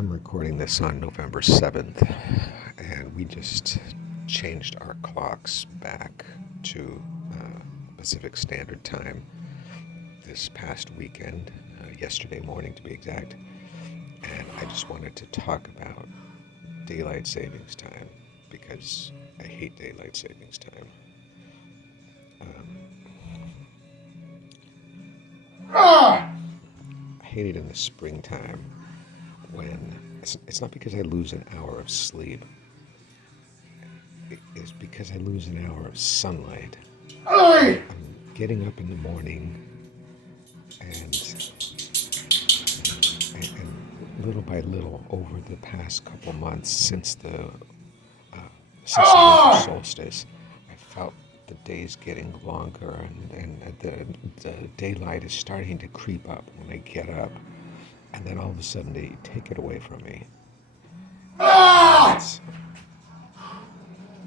I'm recording this on November 7th, and we just changed our clocks back to Pacific Standard Time this past weekend, yesterday morning to be exact. And I just wanted to talk about daylight savings time because I hate daylight savings time. I hate it in the springtime when it's not because I lose an hour of sleep. It's because I lose an hour of sunlight. I'm getting up in the morning and little by little over the past couple months since the winter solstice, I felt the days getting longer and the daylight is starting to creep up when I get up, and then all of a sudden they take it away from me.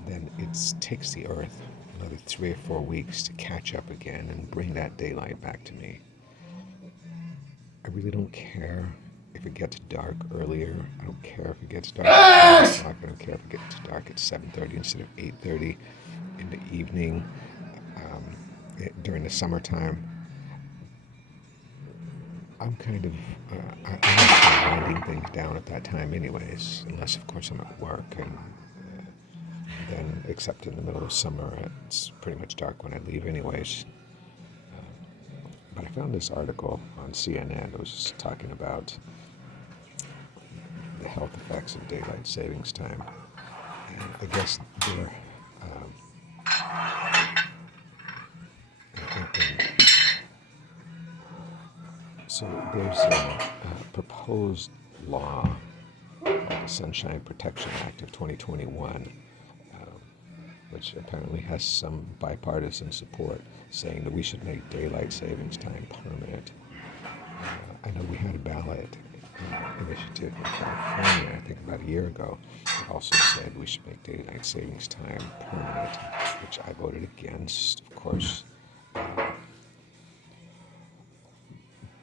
Then it takes the Earth another 3 or 4 weeks to catch up again and bring that daylight back to me. I really don't care if it gets dark earlier. I don't care if it gets dark at 5 o'clock. I don't care if it gets dark at 7:30 instead of 8:30 in the evening during the summertime. I'm kind of I'm winding things down at that time anyways, unless of course I'm at work, and then except in the middle of summer it's pretty much dark when I leave anyways. But I found this article on CNN. It was just talking about the health effects of daylight savings time. And I guess there's a proposed law called the Sunshine Protection Act of 2021, which apparently has some bipartisan support, saying that we should make daylight savings time permanent. I know we had a ballot initiative in California, I think about a year ago, that also said we should make daylight savings time permanent, which I voted against, of course.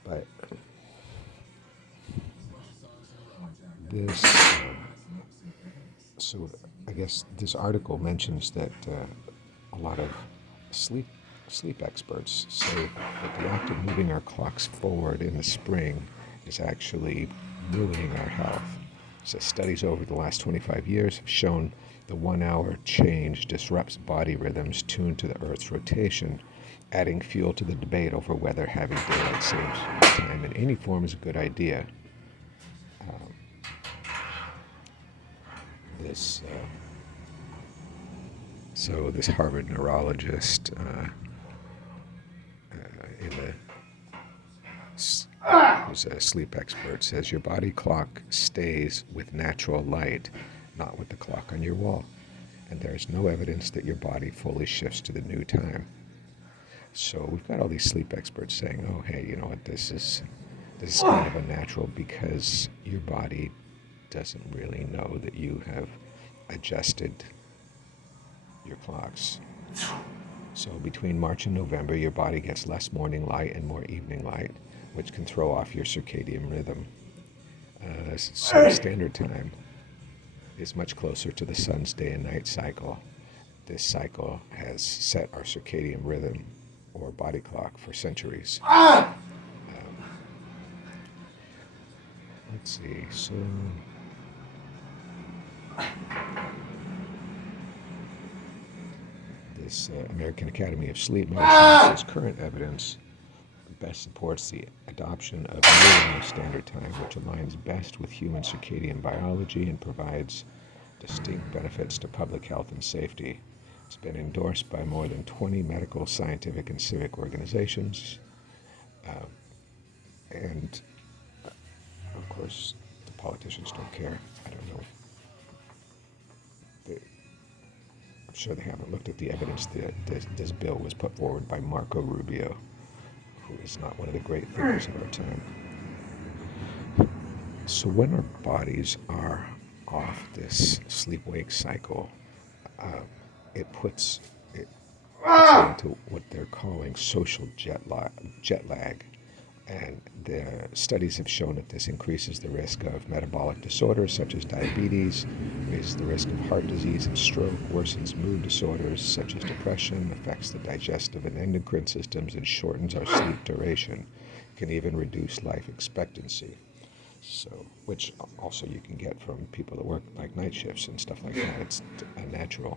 But this, so I guess this article mentions that a lot of sleep experts say that the act of moving our clocks forward in the spring is actually ruining our health. So studies over the last 25 years have shown the 1 hour change disrupts body rhythms tuned to the Earth's rotation, adding fuel to the debate over whether having daylight savings time in any form is a good idea. This Harvard neurologist who's a sleep expert says your body clock stays with natural light, not with the clock on your wall, and there's no evidence that your body fully shifts to the new time. So we've got all these sleep experts saying, oh, hey, you know what, this is kind of unnatural because your body doesn't really know that you have adjusted your clocks. So between March and November, your body gets less morning light and more evening light, which can throw off your circadian rhythm. So standard time is much closer to the sun's day and night cycle. This cycle has set our circadian rhythm or body clock for centuries. Let's see, so this American Academy of Sleep Medicine says current evidence best supports the adoption of near standard time, which aligns best with human circadian biology and provides distinct benefits to public health and safety. It's been endorsed by more than 20 medical, scientific, and civic organizations. And of course, the politicians don't care. I don't know. I'm sure they haven't looked at the evidence that this bill was put forward by Marco Rubio, who is not one of the great thinkers of our time. So when our bodies are off this sleep-wake cycle, it puts into what they're calling social jet lag. And the studies have shown that this increases the risk of metabolic disorders such as diabetes, raises the risk of heart disease and stroke, worsens mood disorders such as depression, affects the digestive and endocrine systems, and shortens our sleep duration. It can even reduce life expectancy. So, which also you can get from people that work like night shifts and stuff like that. It's natural.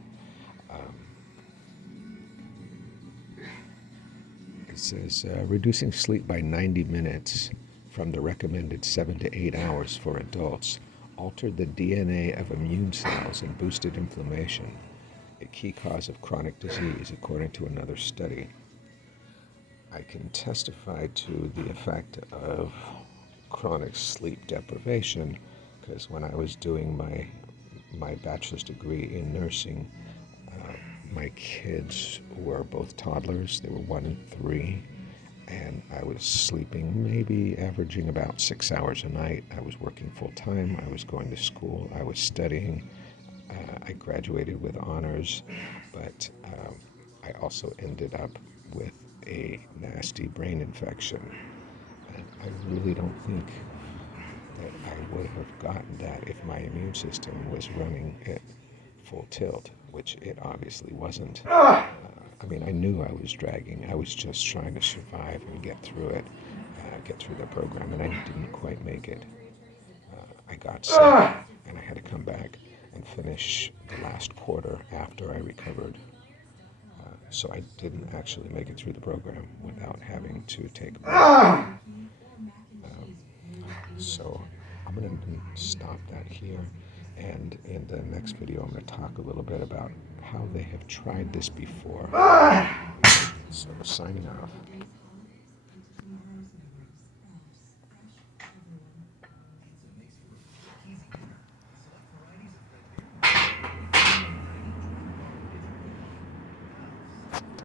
It says reducing sleep by 90 minutes from the recommended 7 to 8 hours for adults altered the DNA of immune cells and boosted inflammation, a key cause of chronic disease, according to another study. I can testify to the effect of chronic sleep deprivation because when I was doing my bachelor's degree in nursing, my kids were both toddlers. They were 1 and 3, and I was sleeping maybe averaging about 6 hours a night. I was working full time. I was going to school. I was studying. I graduated with honors, but I also ended up with a nasty brain infection. And I really don't think that I would have gotten that if my immune system was running at full tilt, which it obviously wasn't. I mean, I knew I was dragging. I was just trying to survive and get through it, get through the program, and I didn't quite make it. I got sick, and I had to come back and finish the last quarter after I recovered. So I didn't actually make it through the program without having to take a break. So I'm going to stop that here. And in the next video, I'm going to talk a little bit about how they have tried this before. So signing off.